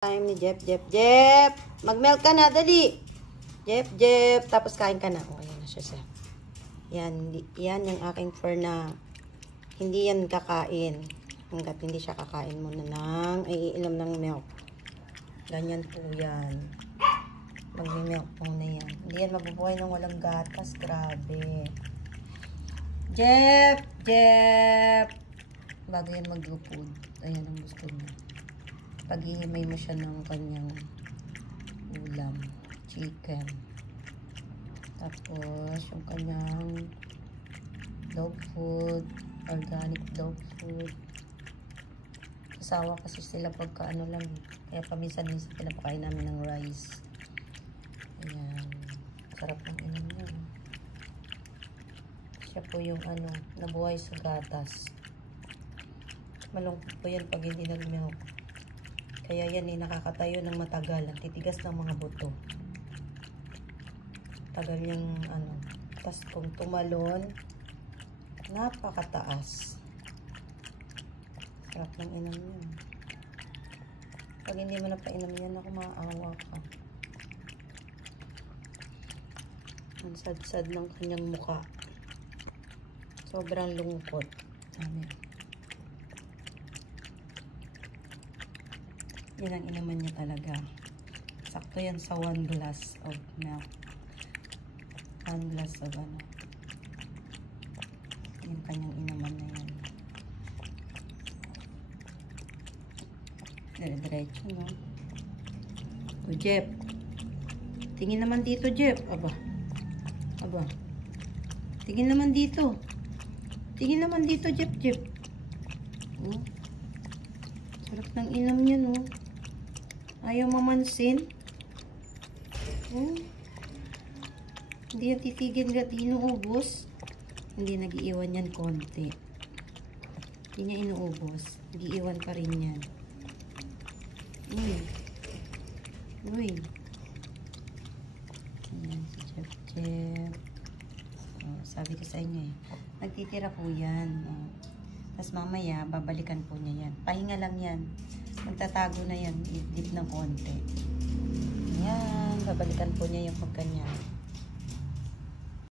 Time ni Jeff. Mag-milk ka na, dali. Jeff. Tapos kain ka na. Oh, ayan na siya. Yan yung aking fur na hindi yan kakain. Hanggat hindi siya kakain muna ng iinom ng milk. Ganyan po yan. Mag-milk muna yan. Hindi yan mabubuhay ng walang gatas. Grabe. Jeff. Bago yan mag-food. Ayan ang gusto niya. Paghihimay mo siya ng kanyang ulam, chicken. Tapos, yung kanyang dog food, organic dog food. Kasawa kasi sila pagka ano lang. Kaya paminsan-minsan pinapakain namin ng rice. Ayan. Sarap ng inom niya. Siya po yung nabuhay sa gatas. Malungkot po yan pag hindi nag-milk. Kaya yan nakakatayo ng matagal. Ang titigas ng mga buto. Tagal yung tas kung tumalon, napakataas. Sarap ng inom yun. Pag hindi mo na painom yan, ako maawa ka. Ang sad-sad ng kanyang mukha. Sobrang lungkot. Amen. Yan ang inaman niya talaga. Sakto yan sa 1 glass of milk. 1 glass of yung kanyang inaman na yan. Dire-diretso, no? O, Jeff. Tingin naman dito, Jeff. Aba. Tingin naman dito. Jeff. Oh. Sarap ng inam niya, no? Ayaw mamansin. Hindi yan titigil na inuubos. Hindi nag-iiwan yan konti. Hindi niya inuubos. Nag-iiwan pa rin yan. Uy. Ayan si Jeff. Oh, sabi ko sa inyo nagtitira po yan. Oh. Tapos mamaya, babalikan po niya yan. Pahinga lang yan. Magtatago na yan. Dip ng konti. Yan. Babalikan po niya yung pagkanya.